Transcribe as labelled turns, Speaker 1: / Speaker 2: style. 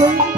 Speaker 1: Thank you.